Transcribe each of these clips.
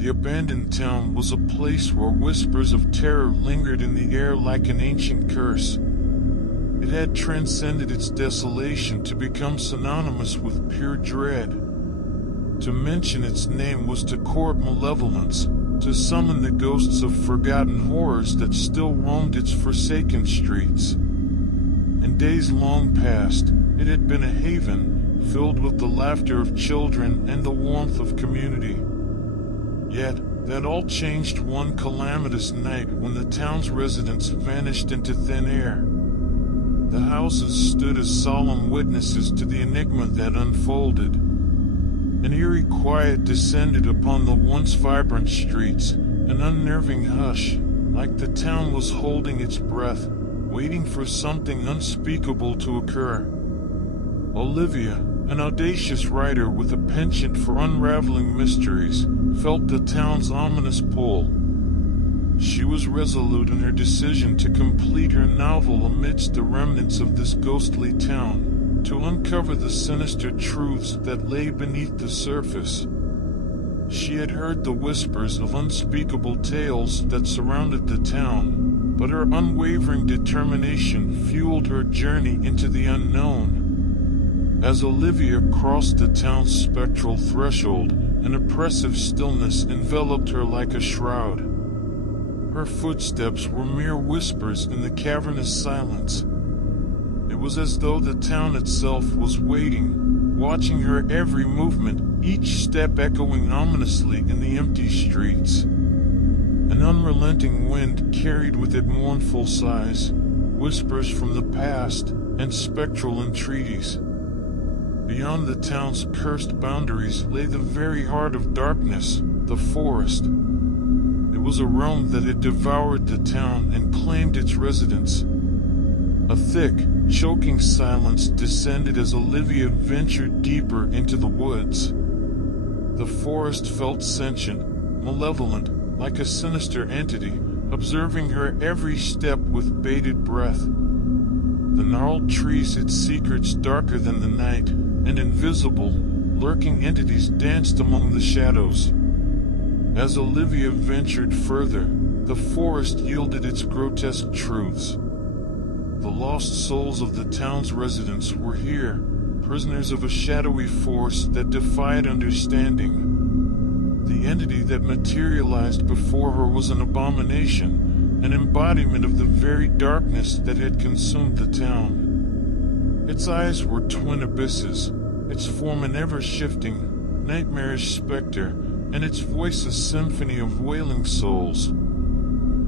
The abandoned town was a place where whispers of terror lingered in the air like an ancient curse. It had transcended its desolation to become synonymous with pure dread. To mention its name was to court malevolence, to summon the ghosts of forgotten horrors that still roamed its forsaken streets. In days long past, it had been a haven, filled with the laughter of children and the warmth of community. Yet, that all changed one calamitous night when the town's residents vanished into thin air. The houses stood as solemn witnesses to the enigma that unfolded. An eerie quiet descended upon the once vibrant streets, an unnerving hush, like the town was holding its breath, waiting for something unspeakable to occur. Olivia, an audacious writer with a penchant for unraveling mysteries, felt the town's ominous pull. She was resolute in her decision to complete her novel amidst the remnants of this ghostly town, to uncover the sinister truths that lay beneath the surface. She had heard the whispers of unspeakable tales that surrounded the town, but her unwavering determination fueled her journey into the unknown. As Olivia crossed the town's spectral threshold, an oppressive stillness enveloped her like a shroud. Her footsteps were mere whispers in the cavernous silence. It was as though the town itself was waiting, watching her every movement, each step echoing ominously in the empty streets. An unrelenting wind carried with it mournful sighs, whispers from the past, and spectral entreaties. Beyond the town's cursed boundaries lay the very heart of darkness, the forest. It was a realm that had devoured the town and claimed its residents. A thick, choking silence descended as Olivia ventured deeper into the woods. The forest felt sentient, malevolent, like a sinister entity, observing her every step with bated breath. The gnarled trees hid secrets darker than the night, and invisible, lurking entities danced among the shadows. As Olivia ventured further, the forest yielded its grotesque truths. The lost souls of the town's residents were here, prisoners of a shadowy force that defied understanding. The entity that materialized before her was an abomination, an embodiment of the very darkness that had consumed the town. Its eyes were twin abysses, its form an ever-shifting, nightmarish specter, and its voice a symphony of wailing souls.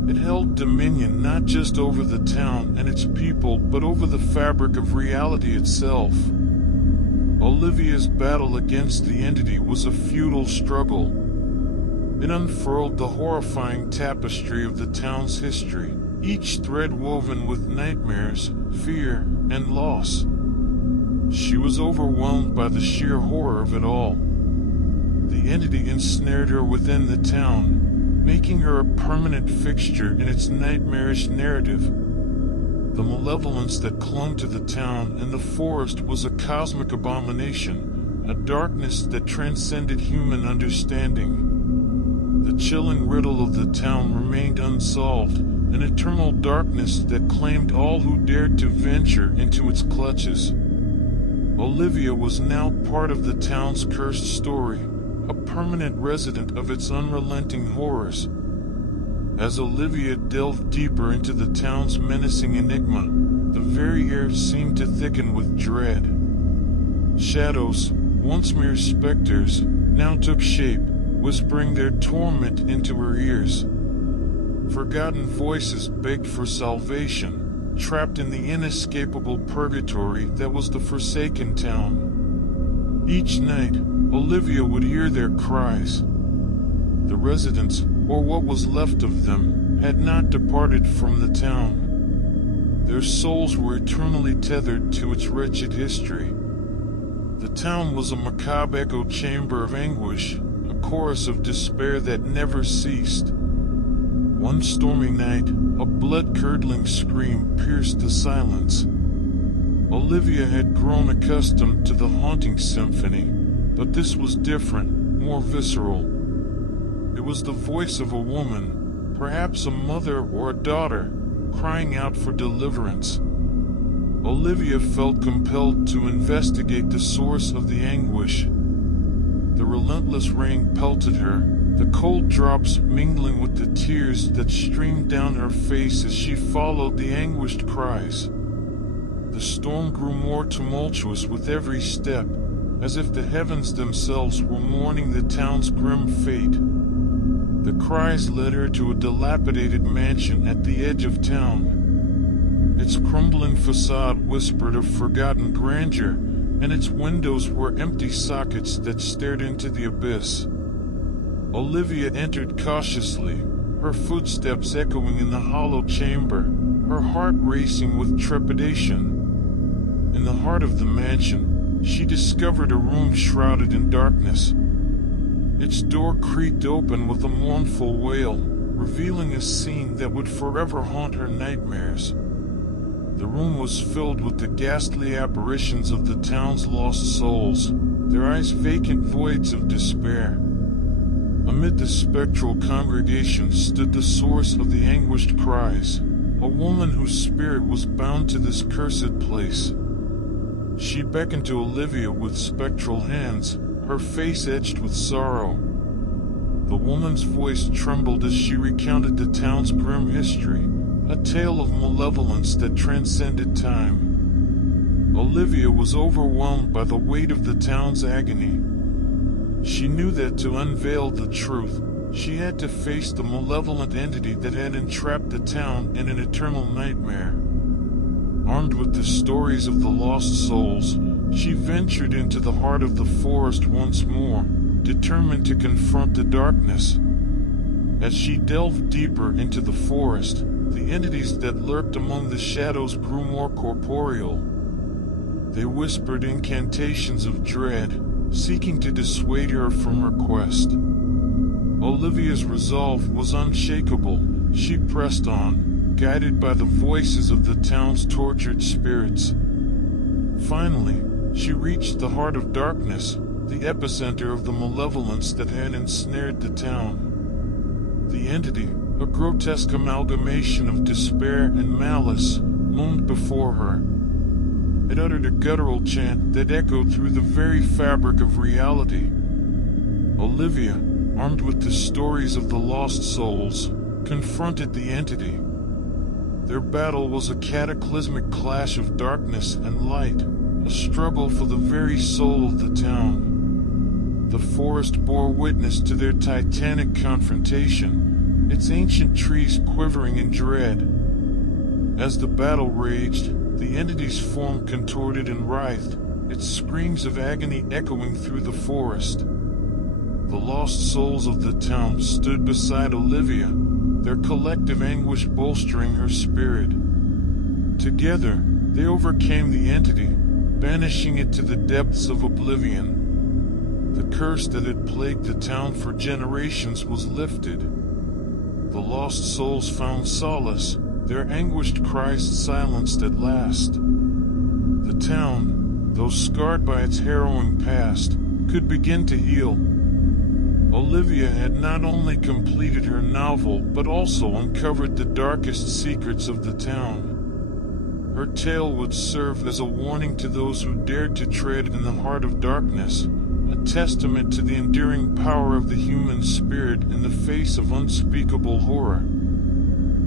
It held dominion not just over the town and its people, but over the fabric of reality itself. Olivia's battle against the entity was a futile struggle. It unfurled the horrifying tapestry of the town's history, each thread woven with nightmares, fear, and loss. She was overwhelmed by the sheer horror of it all. The entity ensnared her within the town, making her a permanent fixture in its nightmarish narrative. The malevolence that clung to the town and the forest was a cosmic abomination, a darkness that transcended human understanding. The chilling riddle of the town remained unsolved, an eternal darkness that claimed all who dared to venture into its clutches. Olivia was now part of the town's cursed story, a permanent resident of its unrelenting horrors. As Olivia delved deeper into the town's menacing enigma, the very air seemed to thicken with dread. Shadows, once mere specters, now took shape, whispering their torment into her ears. Forgotten voices begged for salvation, trapped in the inescapable purgatory that was the forsaken town. Each night, Olivia would hear their cries. The residents, or what was left of them, had not departed from the town. Their souls were eternally tethered to its wretched history. The town was a macabre echo chamber of anguish, a chorus of despair that never ceased. One stormy night, a blood-curdling scream pierced the silence. Olivia had grown accustomed to the haunting symphony, but this was different, more visceral. It was the voice of a woman, perhaps a mother or a daughter, crying out for deliverance. Olivia felt compelled to investigate the source of the anguish. The relentless rain pelted her, the cold drops mingling with the tears that streamed down her face as she followed the anguished cries. The storm grew more tumultuous with every step, as if the heavens themselves were mourning the town's grim fate. The cries led her to a dilapidated mansion at the edge of town. Its crumbling facade whispered of forgotten grandeur, and its windows were empty sockets that stared into the abyss. Olivia entered cautiously, her footsteps echoing in the hollow chamber, her heart racing with trepidation. In the heart of the mansion, she discovered a room shrouded in darkness. Its door creaked open with a mournful wail, revealing a scene that would forever haunt her nightmares. The room was filled with the ghastly apparitions of the town's lost souls, their eyes vacant voids of despair. Amid the spectral congregation stood the source of the anguished cries, a woman whose spirit was bound to this cursed place. She beckoned to Olivia with spectral hands, her face etched with sorrow. The woman's voice trembled as she recounted the town's grim history, a tale of malevolence that transcended time. Olivia was overwhelmed by the weight of the town's agony. She knew that to unveil the truth, she had to face the malevolent entity that had entrapped the town in an eternal nightmare. Armed with the stories of the lost souls, she ventured into the heart of the forest once more, determined to confront the darkness. As she delved deeper into the forest, the entities that lurked among the shadows grew more corporeal. They whispered incantations of dread, seeking to dissuade her from her quest. Olivia's resolve was unshakable. She pressed on, guided by the voices of the town's tortured spirits. Finally, she reached the heart of darkness, the epicenter of the malevolence that had ensnared the town. The entity, a grotesque amalgamation of despair and malice, loomed before her. It uttered a guttural chant that echoed through the very fabric of reality. Olivia, armed with the stories of the lost souls, confronted the entity. Their battle was a cataclysmic clash of darkness and light, a struggle for the very soul of the town. The forest bore witness to their titanic confrontation, its ancient trees quivering in dread. As the battle raged, the entity's form contorted and writhed, its screams of agony echoing through the forest. The lost souls of the town stood beside Olivia, their collective anguish bolstering her spirit. Together, they overcame the entity, banishing it to the depths of oblivion. The curse that had plagued the town for generations was lifted. The lost souls found solace, their anguished cries silenced at last. The town, though scarred by its harrowing past, could begin to heal. Olivia had not only completed her novel but also uncovered the darkest secrets of the town. Her tale would serve as a warning to those who dared to tread in the heart of darkness, a testament to the enduring power of the human spirit in the face of unspeakable horror.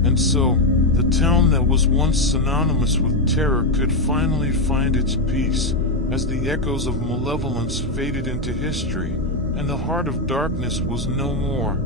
And so, the town that was once synonymous with terror could finally find its peace, as the echoes of malevolence faded into history, and the heart of darkness was no more.